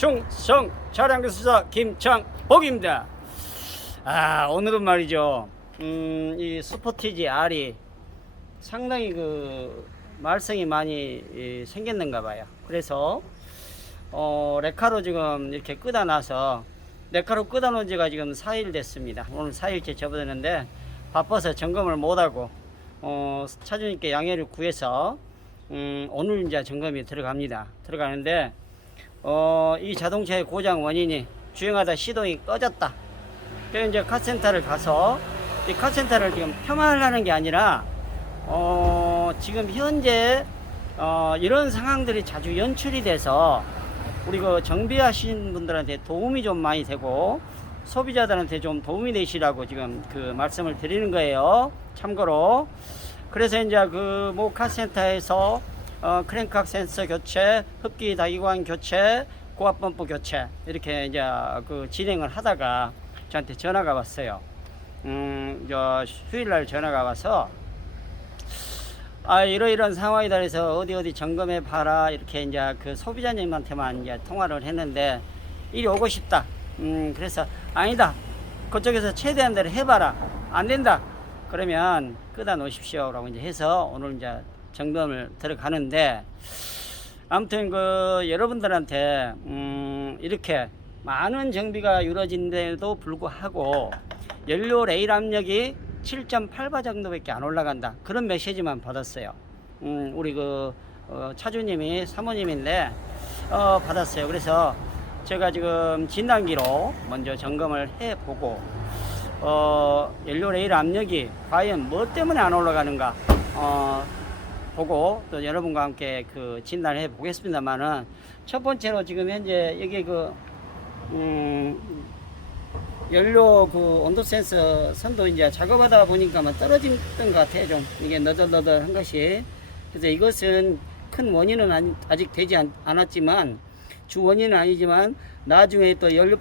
충성 차량교수사 김창복입니다. 오늘은 말이죠. 이 스포티지 R이 상당히 그 말썽이 많이 생겼는가 봐요. 그래서 레카로 지금 이렇게 끄다놔서 레카로 끄다놓은 지가 지금 4일 됐습니다. 오늘 4일째 접어드는데 바빠서 점검을 못하고 차주님께 양해를 구해서 오늘 이제 점검이 들어가는데 이 자동차의 고장 원인이 주행하다 시동이 꺼졌다. 그래서 이제 카센터를 가서 이 카센터를 지금 폄하하려는 게 아니라 지금 현재 이런 상황들이 자주 연출이 돼서 우리 그 정비하시는 분들한테 도움이 좀 많이 되고 소비자들한테 좀 도움이 되시라고 지금 그 말씀을 드리는 거예요. 참고로. 그래서 이제 그 모 카센터에서 크랭크악 센서 교체, 흡기 다기관 교체, 고압 펌프 교체 이렇게 이제 그 진행을 하다가 저한테 전화가 왔어요. 휴일날 전화가 와서 이러이런 상황이다 해서 어디 점검해 봐라 이렇게 이제 그 소비자님한테만 이제 통화를 했는데 이리 오고 싶다. 그래서 아니다. 그쪽에서 최대한 대로 해봐라. 안 된다. 그러면 끄다 놓으십시오라고 이제 해서 오늘 이제 점검을 들어가는데 아무튼 그 여러분들한테 이렇게 많은 정비가 이루어진데도 불구하고 연료 레일 압력이 7.8바 정도밖에 안 올라간다. 그런 메시지만 받았어요. 우리 그 차주님이 사모님인데 받았어요. 그래서 제가 지금 진단기로 먼저 점검을 해보고 연료 레일 압력이 과연 뭐 때문에 안 올라가는가 보고 또 여러분과 함께 그 진단을 해 보겠습니다만은 첫 번째로 지금 현재 여기 그 연료 그 온도 센서 선도 이제 작업하다 보니까 떨어졌던 것 같아요. 좀 이게 너덜너덜한 것이. 그래서 이것은 큰 원인은 아직 되지 않았지만 주 원인은 아니지만 나중에 또 연료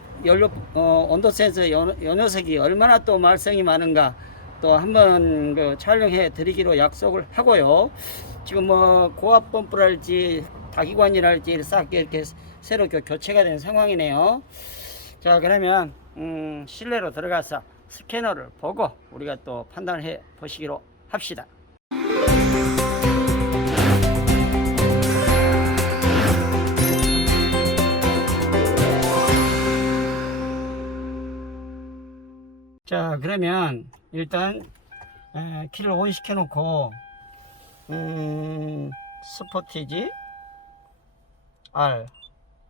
온도 센서 요 녀석이 얼마나 또 말썽이 많은가 또 한번 그 촬영해 드리기로 약속을 하고요. 지금 뭐 고압 펌프랄지 다기관이랄지 싹 이렇게 새로 교체가 된 상황이네요. 자, 그러면 실내로 들어가서 스캐너를 보고 우리가 또 판단해 보시기로 합시다. 자, 그러면 일단 키를 온 시켜 놓고 스포티지 R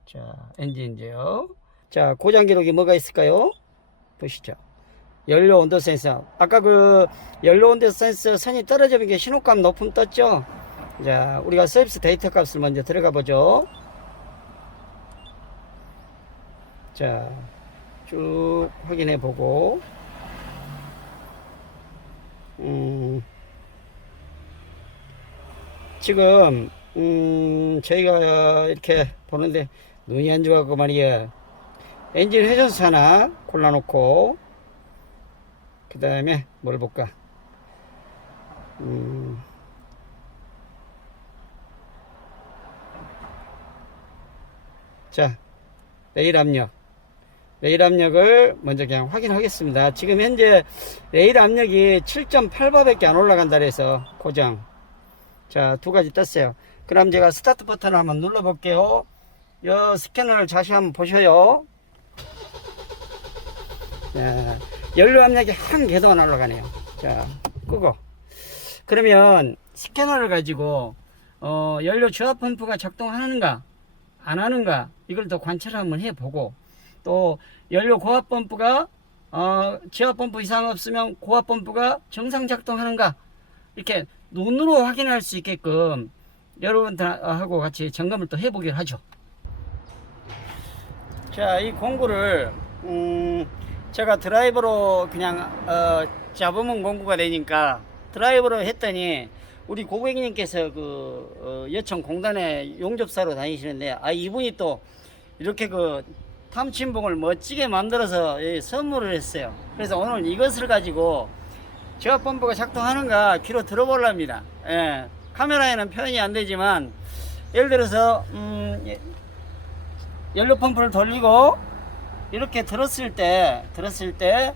자 엔진제요. 자, 고장 기록이 뭐가 있을까요? 보시죠. 연료 온도 센서. 아까 그 연료 온도 센서 선이 떨어지는 게 신호값 높음 떴죠? 자, 우리가 서비스 데이터 값을 먼저 들어가 보죠. 자, 쭉 확인해 보고 지금 저희가 이렇게 보는데 눈이 안 좋아갖고 말이야. 엔진 회전수 하나 골라놓고 그 다음에 뭘 볼까? 자, 레일 압력을 먼저 그냥 확인하겠습니다. 지금 현재 레일 압력이 7.8바밖에 안 올라간다 그래서 고정. 자, 두 가지 떴어요. 그럼 제가 스타트 버튼을 한번 눌러 볼게요. 이 스캐너를 다시 한번 보셔요. 자, 연료 압력이 한 궤도가 올라가네요. 자, 끄고. 그러면 스캐너를 가지고 연료 주압 펌프가 작동하는가 안 하는가 이걸 또 관찰을 한번 해보고 또 연료 고압 펌프가 지압 펌프 이상 없으면 고압 펌프가 정상 작동하는가 이렇게 눈으로 확인할 수 있게끔 여러분들하고 같이 점검을 또 해보기로 하죠. 자, 이 공구를 제가 드라이버로 그냥 잡으면 공구가 되니까 드라이버로 했더니 우리 고객님께서 그 여천 공단에 용접사로 다니시는데 이분이 또 이렇게 그 탐침봉을 멋지게 만들어서 선물을 했어요. 그래서 오늘 이것을 가지고 저압 펌프가 작동하는가 귀로 들어보랍니다. 카메라에는 표현이 안 되지만 예를 들어서 연료 펌프를 돌리고 이렇게 들었을 때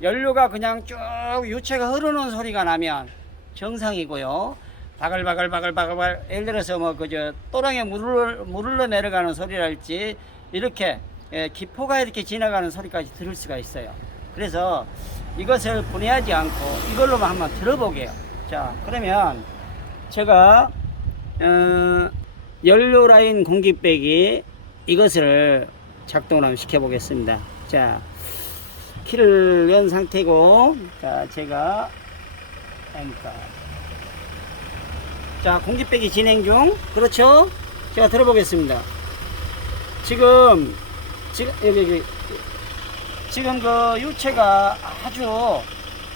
연료가 그냥 쭉 유체가 흐르는 소리가 나면 정상이고요. 바글바글 예를 들어서 뭐 그저 또랑에 물을 흘러 내려가는 소리랄지 이렇게 기포가 이렇게 지나가는 소리까지 들을 수가 있어요. 그래서 이것을 분해하지 않고 이걸로만 한번 들어보게요. 자, 그러면 제가 연료 라인 공기 빼기 이것을 작동을 한번 시켜 보겠습니다. 자, 키를 연 상태고, 자, 제가 자, 공기 빼기 진행 중. 그렇죠? 제가 들어보겠습니다. 지금 여기 지금 그 유체가 아주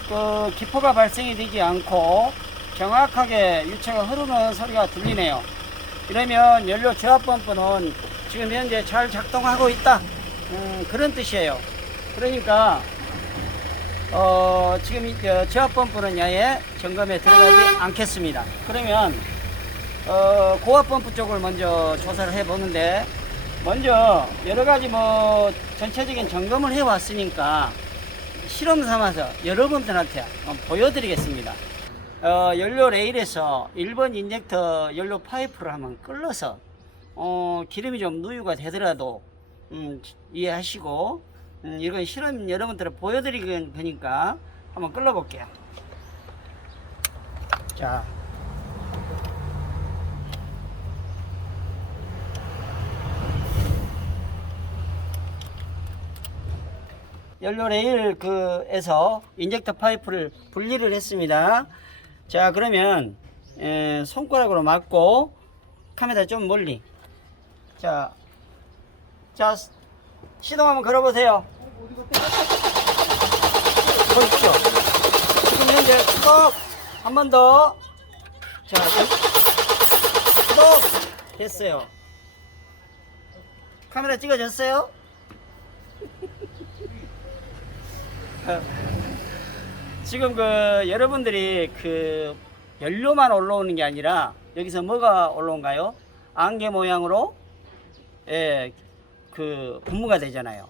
그 기포가 발생이 되지 않고 정확하게 유체가 흐르는 소리가 들리네요. 이러면 연료 저압 펌프는 지금 현재 잘 작동하고 있다, 그런 뜻이에요. 그러니까 지금 이 저압 펌프는 야에 점검에 들어가지 않겠습니다. 그러면 고압 펌프 쪽을 먼저 조사를 해 보는데, 먼저 여러 가지 뭐 전체적인 점검을 해 왔으니까 실험 삼아서 여러분들한테 보여드리겠습니다. 연료 레일에서 1번 인젝터 연료 파이프를 한번 끌어서 기름이 좀 누유가 되더라도 이해하시고, 이건 실험 여러분들 보여드리는 거니까 한번 끌어 볼게요. 자, 연료 레일 에서 인젝터 파이프를 분리를 했습니다. 자, 그러면 손가락으로 막고 카메라 좀 멀리. 자, 시동 한번 걸어보세요. 보십시오. 지금 현재 스톱. 한 번 더. 자, 스톱. 됐어요. 카메라 찍어졌어요? 지금 여러분들이 연료만 올라오는 게 아니라 여기서 뭐가 올라온가요? 안개 모양으로 분무가 되잖아요.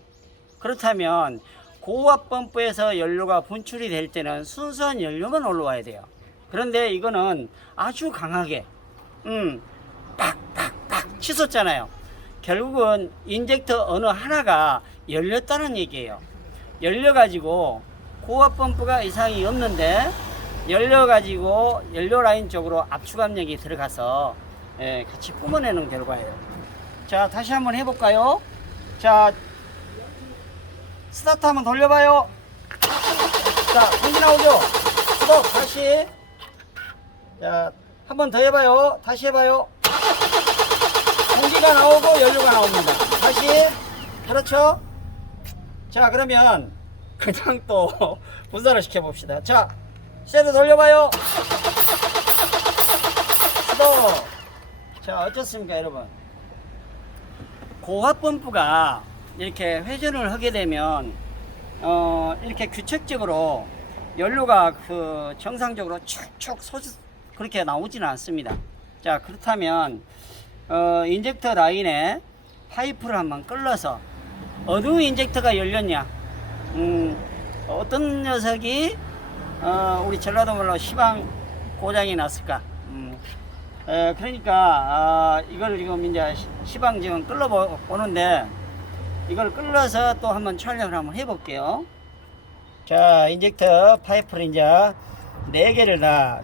그렇다면 고압 펌프에서 연료가 분출이 될 때는 순수한 연료만 올라와야 돼요. 그런데 이거는 아주 강하게 팍팍팍 치솟잖아요. 결국은 인젝터 어느 하나가 열렸다는 얘기예요. 열려가지고 고압 펌프가 이상이 없는데 열려가지고 연료 라인 쪽으로 압축 압력이 들어가서 같이 뿜어내는 결과예요. 자, 다시 한번 해볼까요? 자, 스타트 한번 돌려봐요. 자, 공기 나오죠? 스톱. 다시. 자, 한번 더 해봐요. 다시 해봐요. 공기가 나오고 연료가 나옵니다. 다시. 그렇죠? 자, 그러면 그냥 또 분사를 시켜봅시다. 자, 쉐드 돌려봐요. 스톱. 자, 어떻습니까, 여러분? 고압 펌프가 이렇게 회전을 하게 되면 이렇게 규칙적으로 연료가 정상적으로 축축 그렇게 나오지는 않습니다. 자, 그렇다면 인젝터 라인에 파이프를 한번 끌어서 어느 인젝터가 열렸냐, 어떤 녀석이 우리 전라도 말로 시방 고장이 났을까. 그러니까 이걸 지금 이제 시방 지금 끌어 보는데, 이걸 끌어서 또 한번 촬영을 한번 해볼게요. 자, 인젝터 파이프를 이제 4개를 다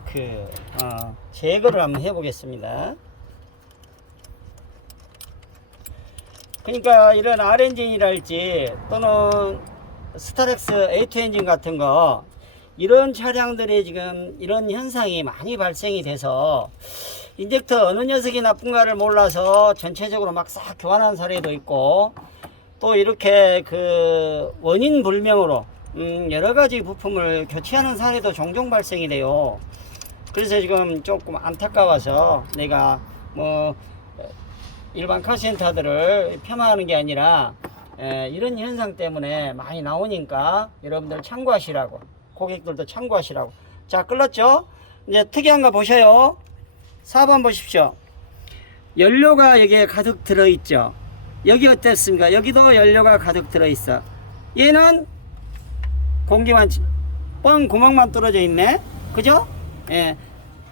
제거를 한번 해보겠습니다. 그러니까 이런 R엔진이랄지 또는 스타렉스 A2 엔진 같은 거, 이런 차량들이 지금 이런 현상이 많이 발생이 돼서 인젝터 어느 녀석이 나쁜가를 몰라서 전체적으로 막 싹 교환하는 사례도 있고, 또 이렇게 원인 불명으로 여러 가지 부품을 교체하는 사례도 종종 발생이 돼요. 그래서 지금 조금 안타까워서 내가 뭐 일반 카센터들을 폄하하는 게 아니라 이런 현상 때문에 많이 나오니까 여러분들 참고하시라고, 고객들도 참고하시라고. 자, 끌었죠? 이제 특이한 거 보셔요. 4번 보십시오. 연료가 여기에 가득 들어있죠. 여기 어땠습니까? 여기도 연료가 가득 들어있어. 얘는 공기만 뻥 구멍만 뚫어져 있네. 그죠? 예.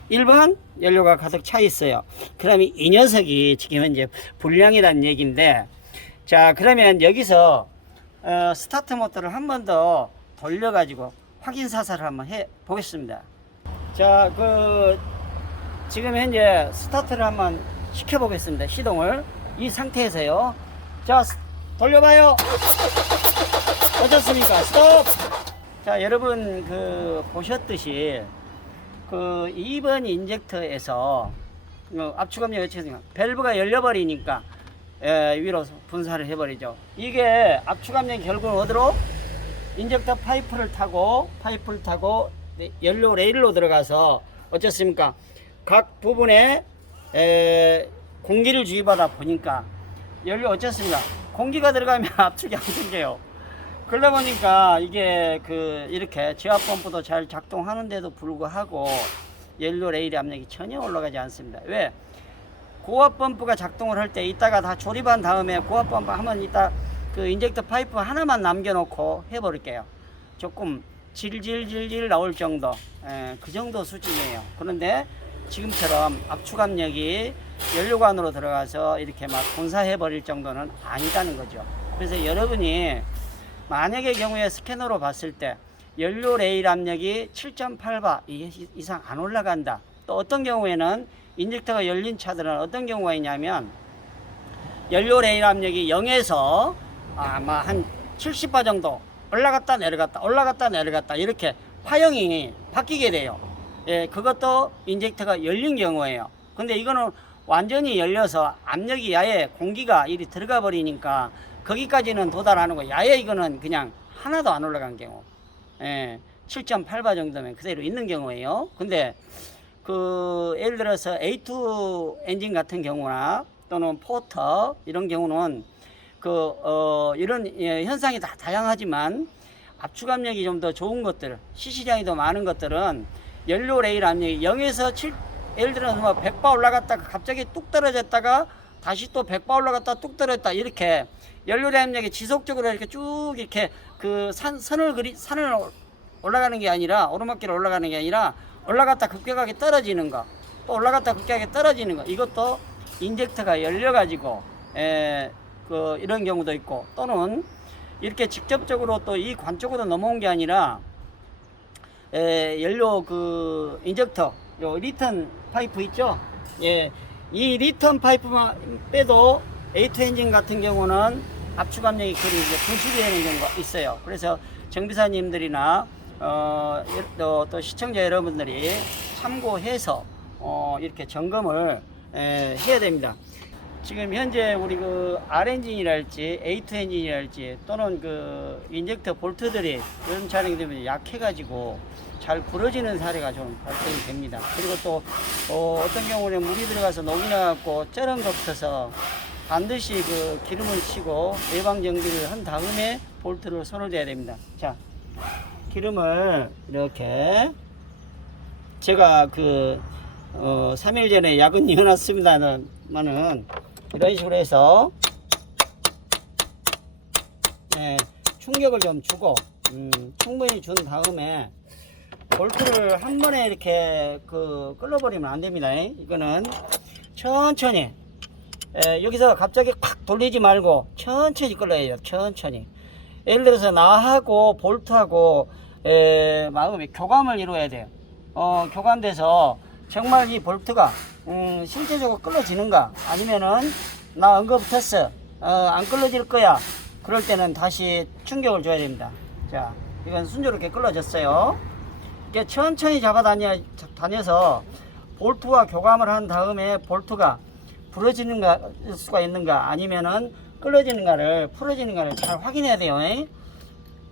1번 연료가 가득 차 있어요. 그러면 이 녀석이 지금 현재 불량이라는 얘기인데, 자, 그러면 여기서 스타트 모터를 한 번 더 돌려 가지고 확인 사살을 한번 해 보겠습니다. 자, 지금 현재 스타트를 한번 시켜 보겠습니다. 시동을 이 상태에서요. 자, 돌려봐요. 어떻습니까? 스톱. 자, 여러분 보셨듯이 2번 인젝터에서 압축압력 어떻게 밸브가 열려버리니까 위로 분사를 해버리죠. 이게 압축압력이 결국은 어디로? 인젝터 파이프를 타고 연료 레일로 들어가서 어쨌습니까? 각 부분에 공기를 주입하다 보니까 연료 어쨌습니까? 공기가 들어가면 압축이 안 생겨요. 그러다 보니까 이게 이렇게 지압 펌프도 잘 작동하는데도 불구하고 연료 레일의 압력이 전혀 올라가지 않습니다. 왜? 고압 펌프가 작동을 할 때 이따가 다 조립한 다음에 고압 펌프 하면 이따 인젝터 파이프 하나만 남겨놓고 해버릴게요. 조금 질질질질 나올 정도, 그 정도 수준이에요. 그런데 지금처럼 압축압력이 연료관으로 들어가서 이렇게 막 분사해버릴 정도는 아니다는 거죠. 그래서 여러분이 만약의 경우에 스캐너로 봤을 때 연료 레일 압력이 7.8바 이상 안 올라간다. 또 어떤 경우에는 인젝터가 열린 차들은 어떤 경우가 있냐면 연료 레일 압력이 0에서 아마 한 70바 정도 올라갔다 내려갔다 이렇게 파형이 바뀌게 돼요. 예, 그것도 인젝터가 열린 경우예요. 근데 이거는 완전히 열려서 압력이 아예 공기가 이리 들어가 버리니까 거기까지는 도달하는 거예요. 아예 이거는 그냥 하나도 안 올라간 경우. 예, 7.8바 정도면 그대로 있는 경우예요. 근데 예를 들어서 A2 엔진 같은 경우나 또는 포터 이런 경우는 이런 현상이 다 다양하지만 압축압력이 좀 더 좋은 것들, CC량이 더 많은 것들은 연료 레일 압력이 0에서 7, 예를 들어서 100바 올라갔다가 갑자기 뚝 떨어졌다가 다시 또 100바 올라갔다 뚝 떨어졌다 이렇게 연료 레일 압력이 지속적으로 이렇게 쭉 이렇게 산을 올라가는 게 아니라 오르막길을 올라가는 게 아니라 올라갔다 급격하게 떨어지는 거, 또 올라갔다 급격하게 떨어지는 거, 이것도 인젝터가 열려 가지고 이런 경우도 있고, 또는 이렇게 직접적으로 또 이 관 쪽으로 넘어온 게 아니라 연료 인젝터 요 리턴 파이프 있죠? 예, 이 리턴 파이프만 빼도 A2 엔진 같은 경우는 압축압력이 거의 이제 분실이 되는 경우가 있어요. 그래서 정비사님들이나 또 시청자 여러분들이 참고해서 이렇게 점검을 해야 됩니다. 지금 현재 우리 R 엔진이랄지 A2 엔진이랄지 또는 인젝터 볼트들이 이런 차량이 되면 약해가지고 잘 부러지는 사례가 좀 발생이 됩니다. 그리고 또 어떤 경우는 물이 들어가서 녹이 나갖고 쩌는 것 같아서 반드시 기름을 치고 예방 정비를 한 다음에 볼트를 손을 대야 됩니다. 자, 기름을 이렇게 제가 3일 전에 야근 이어놨습니다만은 이런 식으로 해서 충격을 좀 주고 충분히 준 다음에 볼트를 한 번에 이렇게 끌어버리면 안 됩니다. 이거는 천천히 여기서 갑자기 콱 돌리지 말고 천천히 끌어야 돼요. 천천히. 예를 들어서 나하고 볼트하고 마음의 교감을 이루어야 돼요. 교감돼서 정말 이 볼트가 실제적으로 끌어지는가, 아니면은 나 응급했어 안 끌어질 거야, 그럴 때는 다시 충격을 줘야 됩니다. 자, 이건 순조롭게 끌어졌어요. 이렇게 천천히 다녀서 볼트와 교감을 한 다음에 볼트가 부러지는 수가 있는가 아니면은 끌어지는가를 풀어지는가를 잘 확인해야 돼요.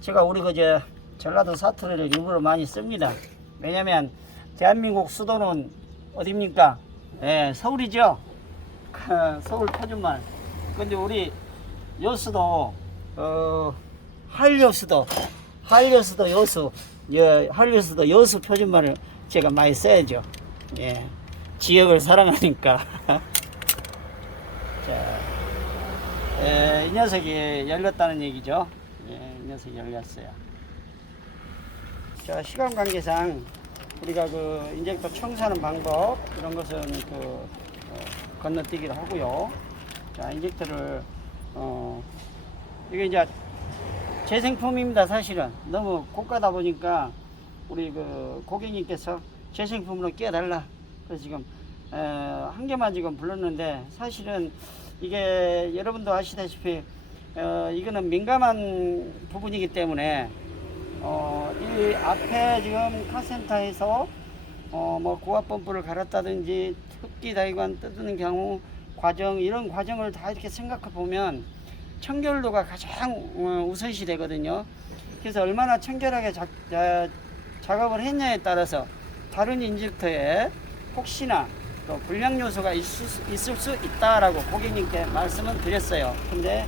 제가 우리 전라도 사투리를 일부러 많이 씁니다. 왜냐면 대한민국 수도는 어딥니까? 서울이죠. 서울 표준말. 근데 우리 여수도 한려수도 여수, 한려수도 여수 표준말을 제가 많이 써야죠. 지역을 사랑하니까. 자, 이 녀석이 열렸다는 얘기죠. 예, 이 녀석이 열렸어요. 자, 시간 관계상 우리가 그 인젝터 청소하는 방법 이런 것은 건너뛰기를 하고요. 자, 인젝터를 이게 이제 재생품입니다. 사실은 너무 고가다 보니까 우리 그 고객님께서 재생품으로 끼워달라. 그래서 지금 한 개만 지금 불렀는데, 사실은 이게 여러분도 아시다시피 이거는 민감한 부분이기 때문에 이 앞에 지금 카센터에서 뭐 고압 펌프를 갈았다든지 흡기 다이관 뜯는 경우 과정, 이런 과정을 다 이렇게 생각해 보면 청결도가 가장 우선시 되거든요. 그래서 얼마나 청결하게 작업을 했냐에 따라서 다른 인젝터에 혹시나 또 불량 요소가 있을 수 있다라고 고객님께 말씀을 드렸어요. 근데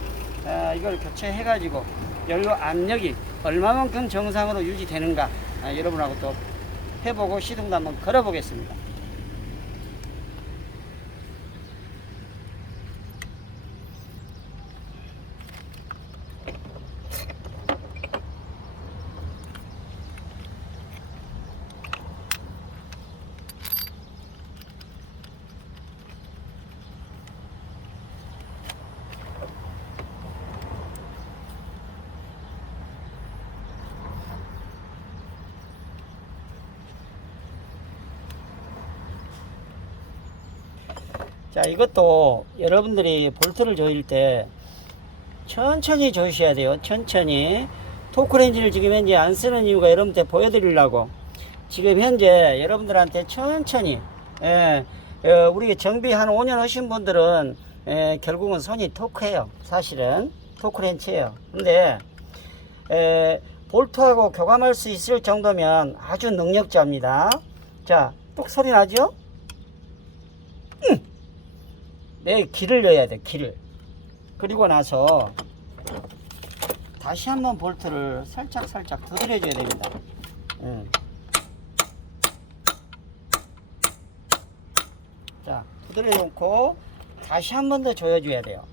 이걸 교체해 가지고 연료 압력이 얼마만큼 정상으로 유지되는가 여러분하고 또 해보고 시동도 한번 걸어 보겠습니다. 자, 이것도 여러분들이 볼트를 조일 때 천천히 조이셔야 돼요. 천천히. 토크렌즈를 지금 현재 안 쓰는 이유가 여러분한테 보여드리려고, 지금 현재 여러분들한테 천천히, 우리 정비 한 5년 하신 분들은 결국은 손이 토크예요. 사실은 토크렌치예요. 근데 볼트하고 교감할 수 있을 정도면 아주 능력자입니다. 자, 뚝 소리 나죠? 네, 길을 넣어야 돼, 길을. 그리고 나서 다시 한번 볼트를 살짝 두드려 줘야 됩니다. 자, 두드려 놓고 다시 한 번 더 조여줘야 돼요.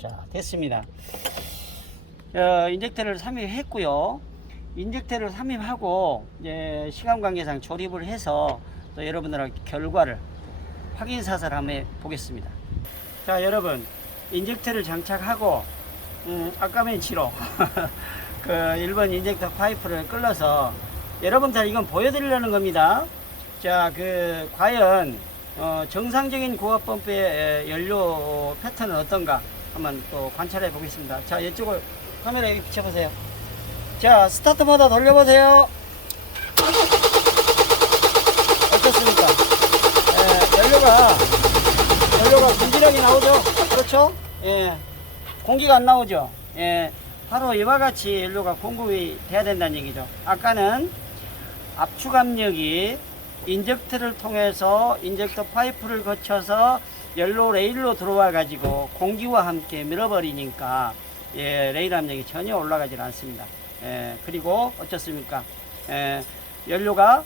자, 됐습니다. 인젝터를 삽입했고요. 인젝터를 삽입하고 이제 시간 관계상 조립을 해서 또 여러분들하고 결과를 확인 사살 한번 보겠습니다. 자, 여러분, 인젝터를 장착하고 아까맨치로 그 1번 인젝터 파이프를 끌어서 여러분들 이건 보여드리려는 겁니다. 자, 과연 정상적인 고압 펌프의 연료 패턴은 어떤가 한번 또 관찰해 보겠습니다. 자, 이쪽을 카메라에 비춰보세요. 자, 스타트 모드 돌려보세요. 어떻습니까? 연료가 분질하게 나오죠? 그렇죠? 예. 공기가 안 나오죠? 예. 바로 이와 같이 연료가 공급이 돼야 된다는 얘기죠. 아까는 압축 압력이 인젝터를 통해서 인젝터 파이프를 거쳐서 연료 레일로 들어와 가지고 공기와 함께 밀어버리니까 레일 압력이 전혀 올라가지 않습니다. 그리고 어떻습니까? 연료가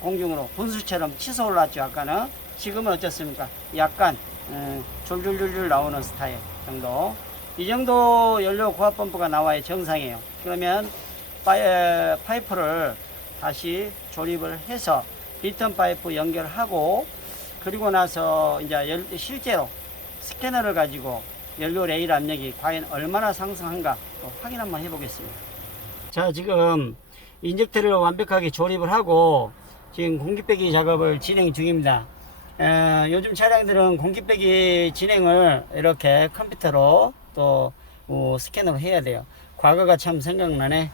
공중으로 분수처럼 치솟아 올랐죠. 아까는. 지금은 어떻습니까? 약간 줄줄줄줄 나오는 스타일 정도. 이 정도 연료 고압 펌프가 나와야 정상이에요. 그러면 파이프를 다시 조립을 해서 리턴 파이프 연결하고, 그리고 나서 이제 실제로 스캐너를 가지고 연료 레일 압력이 과연 얼마나 상승한가 또 확인 한번 해보겠습니다. 자, 지금 인젝터를 완벽하게 조립을 하고 지금 공기 빼기 작업을 진행 중입니다. 요즘 차량들은 공기 빼기 진행을 이렇게 컴퓨터로 또 스캐너로 해야 돼요. 과거가 참 생각나네.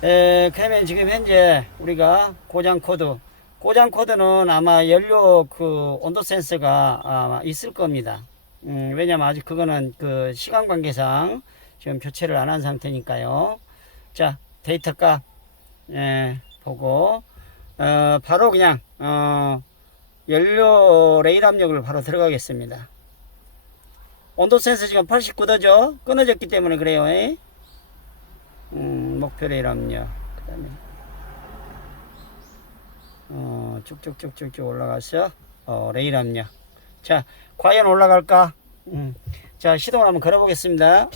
그러면 지금 현재 우리가 고장 코드는 아마 연료 온도 센서가 아마 있을 겁니다. 왜냐면 아직 그거는 시간 관계상 지금 교체를 안 한 상태니까요. 자, 데이터 값 보고 바로 그냥 연료 레일 압력을 바로 들어가겠습니다. 온도 센서 지금 89도죠? 끊어졌기 때문에 그래요. 목표 레일 압력, 그 다음에 쭉쭉쭉쭉 올라가서 레일 압력 자, 과연 올라갈까? 자, 시동을 한번 걸어 보겠습니다.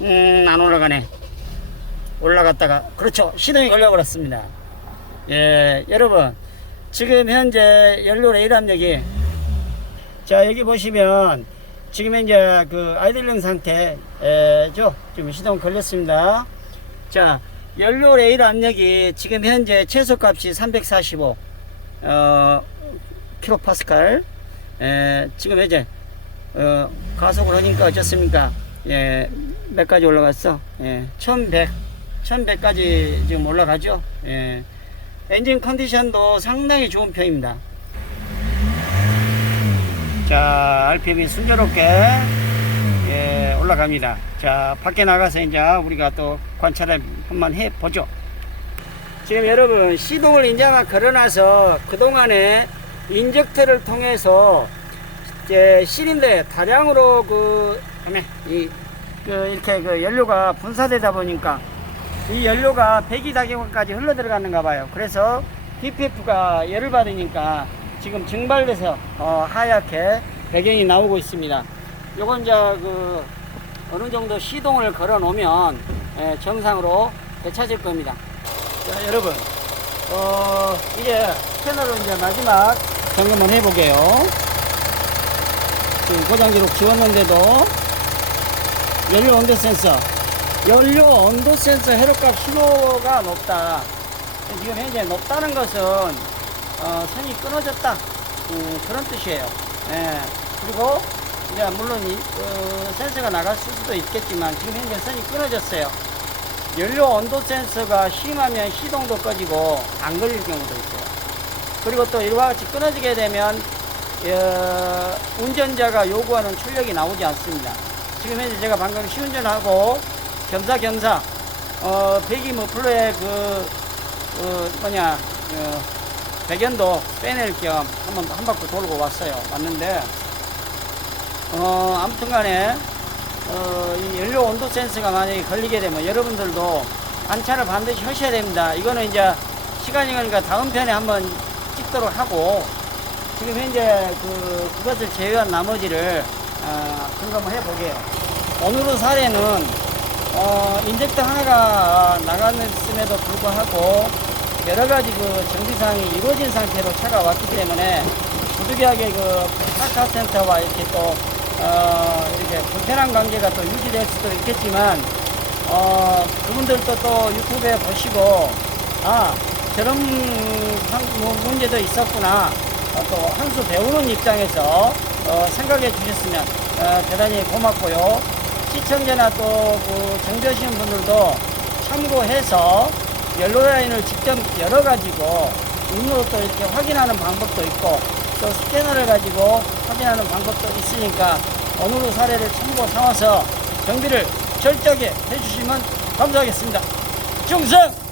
안 올라가네. 올라갔다가, 그렇죠. 시동이 걸려 버렸습니다. 예, 여러분, 지금 현재 연료 레일 압력이, 자, 여기 보시면 지금 현재 그 아이들링 상태죠. 지금 시동 걸렸습니다. 자, 연료 레일 압력이 지금 현재 최소값이 345 킬로파스칼. 지금 이제 가속을 하니까 어떻습니까? 예, 몇 가지 올라갔어? 예, 1100까지 지금 올라가죠. 예, 엔진 컨디션도 상당히 좋은 편입니다. 자, RPM이 순조롭게 예, 올라갑니다. 자, 밖에 나가서 이제 우리가 또 관찰을 한번 해 보죠. 지금 여러분, 시동을 이제 걸어놔서 그동안에 인젝터를 통해서 이제 실린더에 다량으로 이렇게 그 연료가 분사되다 보니까 이 연료가 배기다경까지 흘러 들어가는가 봐요. 그래서 DPF가 열을 받으니까 지금 증발돼서 하얗게 배경이 나오고 있습니다. 요건 이제 그 어느 정도 시동을 걸어 놓으면 정상으로 되찾을 겁니다. 자, 여러분, 이제 스캐너로 이제 마지막 점검을 해보게요. 지금 고장 기록 지웠는데도 연료 온도 센서 회로값 신호가 높다. 지금 현재 높다는 것은 선이 끊어졌다, 그런 뜻이에요. 예. 그리고 이제 물론 센서가 나갈 수도 있겠지만 지금 현재 선이 끊어졌어요. 연료 온도 센서가 심하면 시동도 꺼지고 안 걸릴 경우도 있어요. 그리고 또 이와 같이 끊어지게 되면 운전자가 요구하는 출력이 나오지 않습니다. 지금 현재 제가 방금 시운전하고 겸사겸사 배기 머플러의 배견도 빼낼 겸 한 바퀴 돌고 왔어요. 왔는데 아무튼 간에 이 연료 온도 센서가 만약에 걸리게 되면 여러분들도 관찰을 반드시 하셔야 됩니다. 이거는 이제 시간이 가니까 다음 편에 한번 찍도록 하고, 지금 현재 그것을 제외한 나머지를 점검을 해보게요. 오늘의 사례는 인젝터 하나가 나갔음에도 불구하고 여러가지 정비사항이 이루어진 상태로 차가 왔기 때문에 부득이하게 파카센터와 이렇게 또 이렇게 불편한 관계가 또 유지될 수도 있겠지만, 그분들도 또 유튜브에 보시고 저런 문제도 있었구나, 또 한 수 배우는 입장에서 생각해 주셨으면 대단히 고맙고요. 시청자나 또 정비하시는 분들도 참고해서 연료라인을 직접 열어가지고 눈으로 또 이렇게 확인하는 방법도 있고, 또 스캐너를 가지고 확인하는 방법도 있으니까 오늘의 사례를 참고 삼아서 정비를 철저하게 해주시면 감사하겠습니다. 충성!